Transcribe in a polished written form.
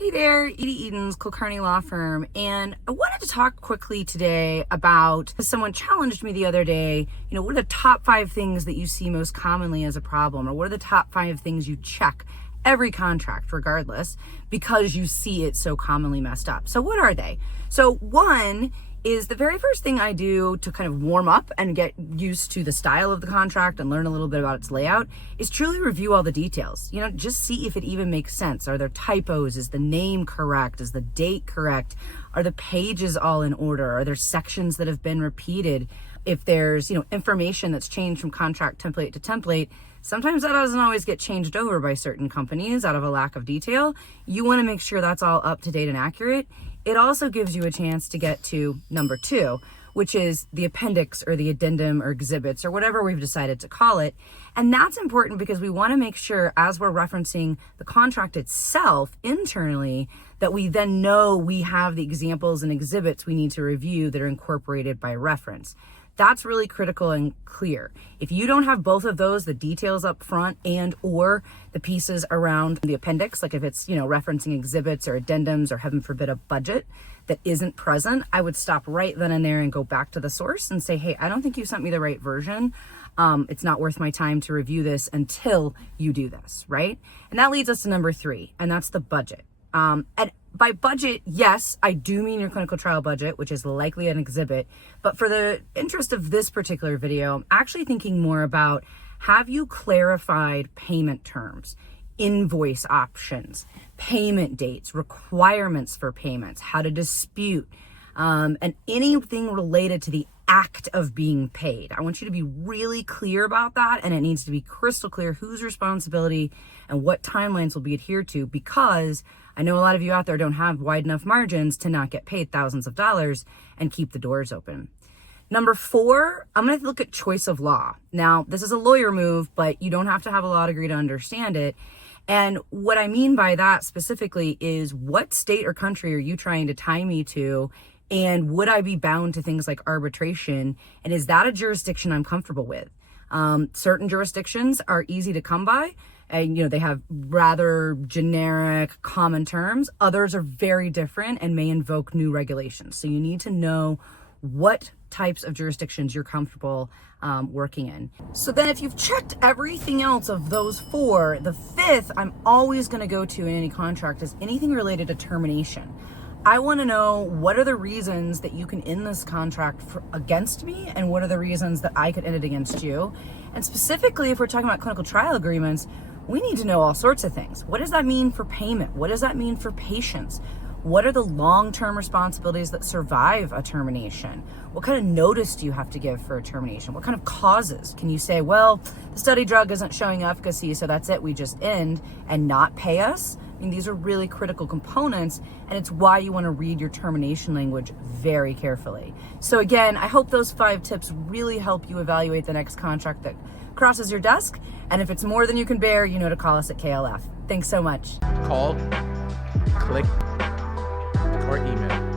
Hey there, Edye Edens, Kulkarni Law Firm, and I wanted to talk quickly today about, someone challenged me the other day, what are the top 5 things that you see most commonly as a problem, or what are the top 5 things you check every contract regardless because you see it so commonly messed up. So what are they? So one is the very first thing I do to kind of warm up and get used to the style of the contract and learn a little bit about its layout is truly review all the details. Just see if it even makes sense. Are there typos? Is the name correct? Is the date correct? Are the pages all in order? Are there sections that have been repeated? If there's, information that's changed from contract template to template, sometimes that doesn't always get changed over by certain companies out of a lack of detail. You want to make sure that's all up to date and accurate. It also gives you a chance to get to number 2, which is the appendix or the addendum or exhibits or whatever we've decided to call it. And that's important because we want to make sure as we're referencing the contract itself internally that we then know we have the examples and exhibits we need to review that are incorporated by reference. That's really critical and clear. If you don't have both of those, the details up front and or the pieces around the appendix, like if it's, referencing exhibits or addendums or heaven forbid a budget that isn't present, I would stop right then and there and go back to the source and say, hey, I don't think you sent me the right version. It's not worth my time to review this until you do this, right? And that leads us to number 3, and that's the budget. And by budget, yes, I do mean your clinical trial budget, which is likely an exhibit. But for the interest of this particular video, I'm actually thinking more about, have you clarified payment terms, invoice options, payment dates, requirements for payments, how to dispute, and anything related to the act of being paid. I want you to be really clear about that, and it needs to be crystal clear whose responsibility and what timelines will be adhered to, because I know a lot of you out there don't have wide enough margins to not get paid thousands of dollars and keep the doors open. Number 4, I'm going to look at choice of law. Now, this is a lawyer move, but you don't have to have a law degree to understand it. And what I mean by that specifically is, what state or country are you trying to tie me to? And would I be bound to things like arbitration? And is that a jurisdiction I'm comfortable with? Certain jurisdictions are easy to come by. And, they have rather generic common terms. Others are very different and may invoke new regulations. So you need to know what types of jurisdictions you're comfortable working in. So then if you've checked everything else of those 4, the 5th I'm always going to go to in any contract is anything related to termination. I want to know, what are the reasons that you can end this contract against me, and what are the reasons that I could end it against you? And specifically, if we're talking about clinical trial agreements, we need to know all sorts of things. What does that mean for payment? What does that mean for patients? What are the long-term responsibilities that survive a termination? What kind of notice do you have to give for a termination? What kind of causes? Can you say, well, the study drug isn't showing efficacy, so that's it, we just end, and not pay us? I mean, these are really critical components, and it's why you want to read your termination language very carefully. So again, I hope those 5 tips really help you evaluate the next contract that crosses your desk. And if it's more than you can bear, you know to call us at KLF. Thanks so much. Call, click, or email.